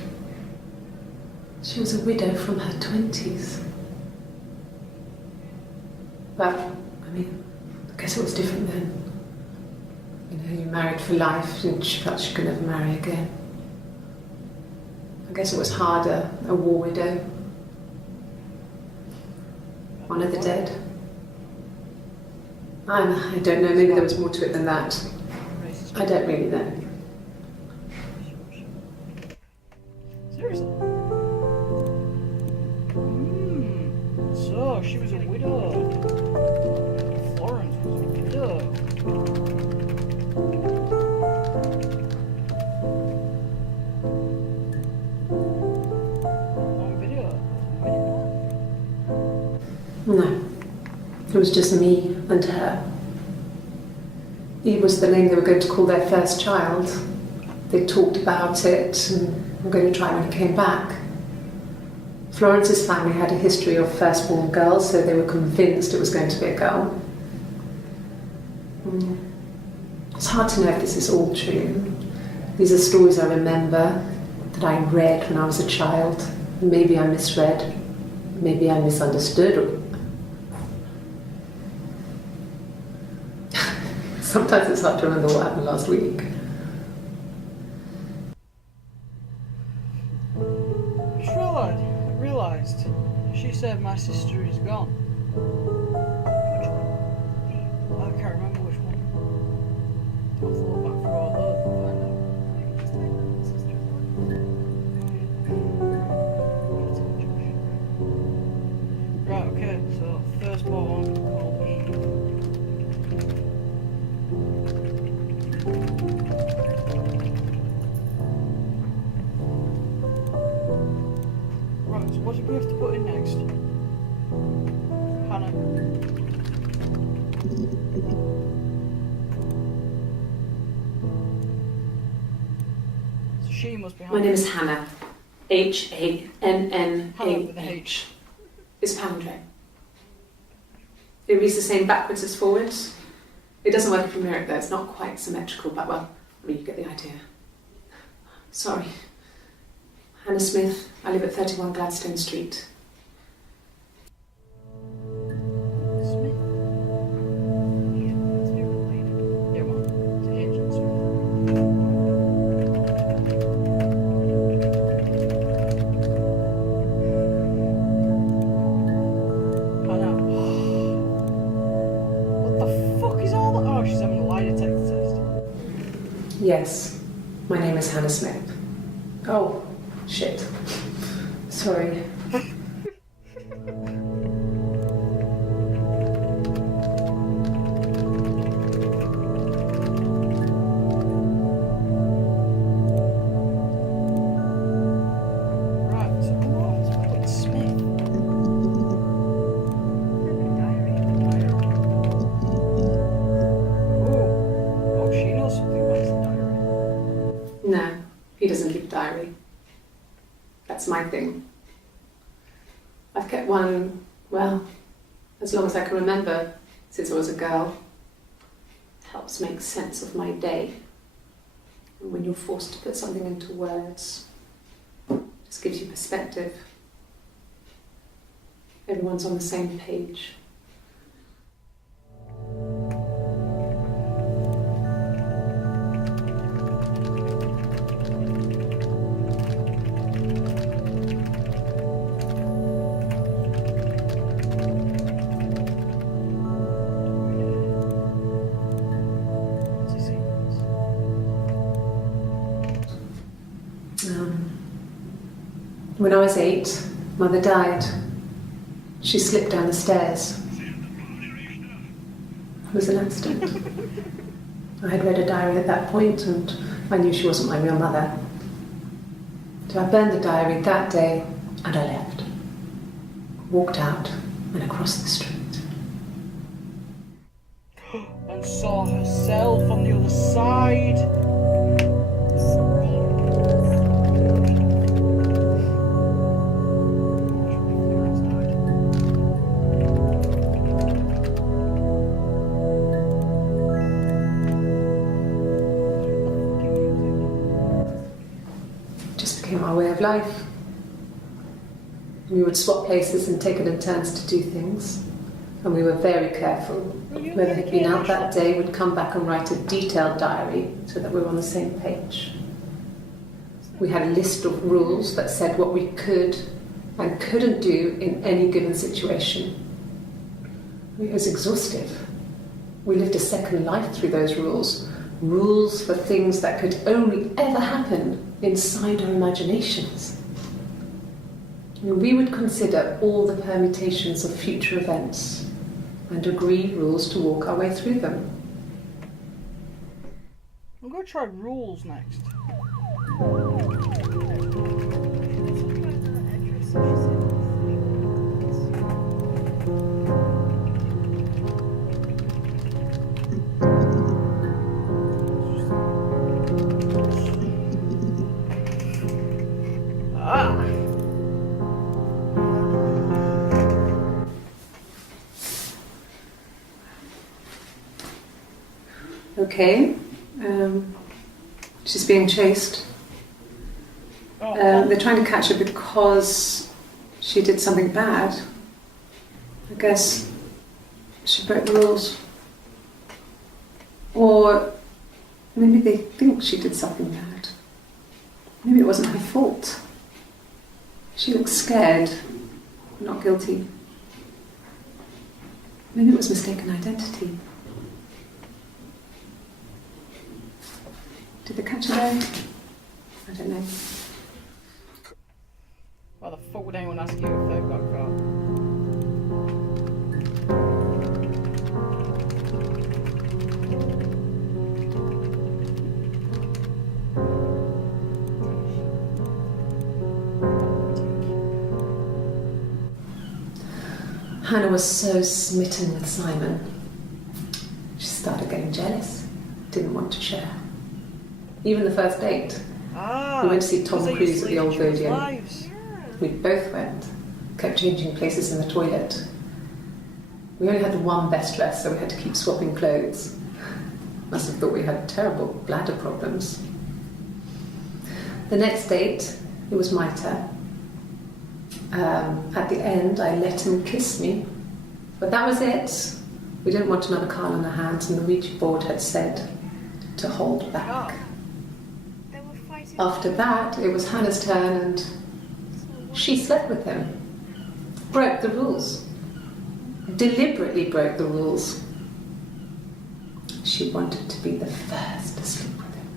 She was a widow from her 20s. But, I mean, I guess it was different then. You know, you married for life and she felt she could never marry again. I guess it was harder, a war widow. One of the dead. I don't know, maybe there was more to it than that. I don't really know. Seriously? So, she was a widow. Florence was a widow. On video. No. It was just me and her. Eve was the name they were going to call their first child. They talked about it and were going to try when he came back. Florence's family had a history of firstborn girls, so they were convinced it was going to be a girl. It's hard to know if this is all true. These are stories I remember, that I read when I was a child. Maybe I misread, maybe I misunderstood. Sometimes it's hard to remember what happened last week. I realised. She said my sister is gone. Which one? I can't remember which one. I thought back for all those to find out. Right, okay, so firstborn called Eve. Right, so what did we have to put in next? Hannah. So she must be Hannah. My name is Hannah. Hannah with a H-A-N-N-A-H. H. It's palindrome. It reads the same backwards as forwards. It doesn't work if you mirror it though, it's not quite symmetrical, but well, I mean, you get the idea. Sorry. Hannah Smith, I live at 31 Gladstone Street. Yes, my name is Hannah Smith. Oh, shit. Sorry. Right, so what? It's Smith. Oh, she knows something about his diary. No, he doesn't keep a diary. That's my thing. I've kept one, well, as long as I can remember, since I was a girl. It helps make sense of my day. And when you're forced to put something into words, it just gives you perspective. Everyone's on the same page. What's his secrets? When I was 8, Mother died. She slipped down the stairs. It was an accident. I had read a diary at that point and I knew she wasn't my real mother. So I burned the diary that day and I left. Walked out and across the street. And saw herself on the other side. Just became our way of life. We would swap places and take it in turns to do things. And we were very careful. Whoever had been out that day would come back and write a detailed diary so that we were on the same page. We had a list of rules that said what we could and couldn't do in any given situation. It was exhaustive. We lived a second life through those rules. Rules for things that could only ever happen inside our imaginations. We would consider all the permutations of future events and agree rules to walk our way through them. I'm going to try rules next. Ah! Okay, she's being chased. Oh, They're trying to catch her because she did something bad. I guess she broke the rules. Or maybe they think she did something bad. Maybe it wasn't her fault. She looks scared, not guilty. Maybe it was mistaken identity. Did they catch her there? I don't know. why the fuck would anyone ask you if they've got a car? Hannah was so smitten with Simon. She started getting jealous, didn't want to share. Even the first date. We went to see Tom Cruise at the Old Odeon. We both went, kept changing places in the toilet. We only had the one best dress, so we had to keep swapping clothes. Must have thought we had terrible bladder problems. The next date, it was my turn. At the end, I let him kiss me, but that was it. We didn't want another card on our hands, and the Ouija board had said to hold back. They were fighting. After that, it was Hannah's turn, and she slept with him. Broke the rules. Deliberately broke the rules. She wanted to be the first to sleep with him.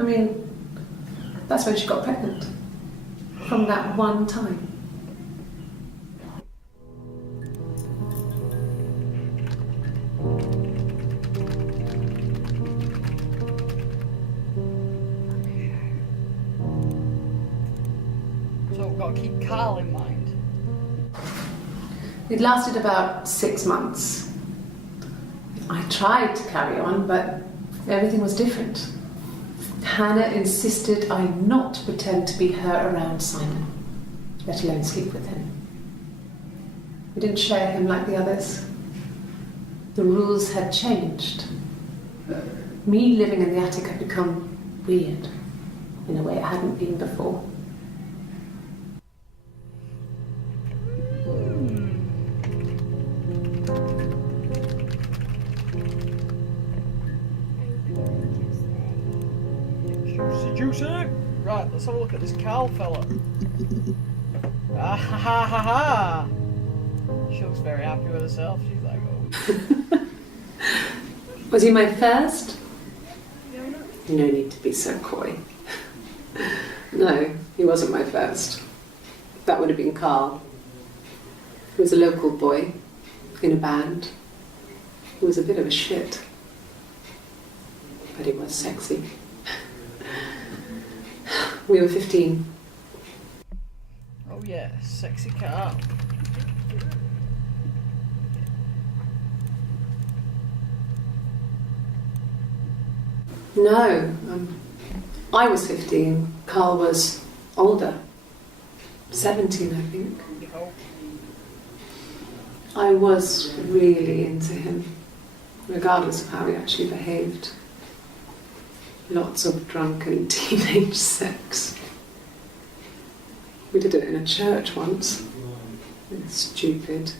I mean, that's when she got pregnant. From that one time. So we've got to keep Carl in mind. It lasted about 6 months. I tried to carry on, but everything was different. Hannah insisted I not pretend to be her around Simon, let alone sleep with him. We didn't share him like the others. The rules had changed. Me living in the attic had become weird, in a way it hadn't been before. Juicy. Right, let's have a look at this Carl fella. Ah ha ha ha ha! She looks very happy with herself. She's like, oh. Was he my first? No, no. No need to be so coy. No, he wasn't my first. That would have been Carl. He was a local boy in a band. He was a bit of a shit. But he was sexy. We were 15. Oh yeah, sexy Carl. No, I was 15. Carl was older. 17, I think. Oh. I was really into him, regardless of how he actually behaved. Lots of drunken teenage sex. We did it in a church once. It's stupid.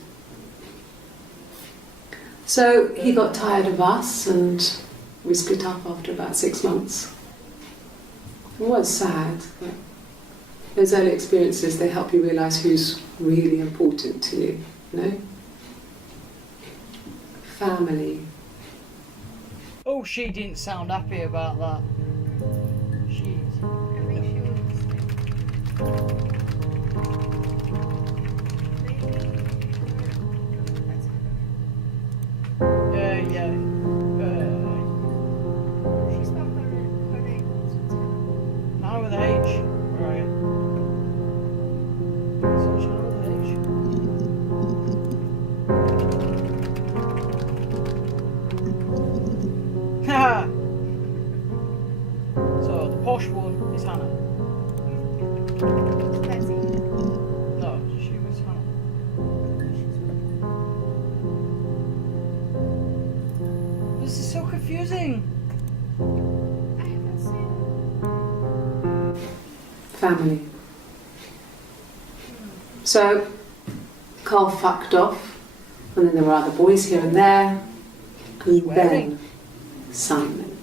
So he got tired of us and we split up after about 6 months. It was sad, but those early experiences, they help you realise who's really important to you, you know? Family. Oh, she didn't sound happy about that. She. I think she was. Yeah. She spelled her name. So it's Hannah. Hannah with H. Right. So she with H. Haha! So the posh one is Hannah. It's Betty. No, she was Hannah. This is so confusing. I haven't seen Family. So, Carl fucked off, and then there were other boys here and there, and Swearing. then Simon.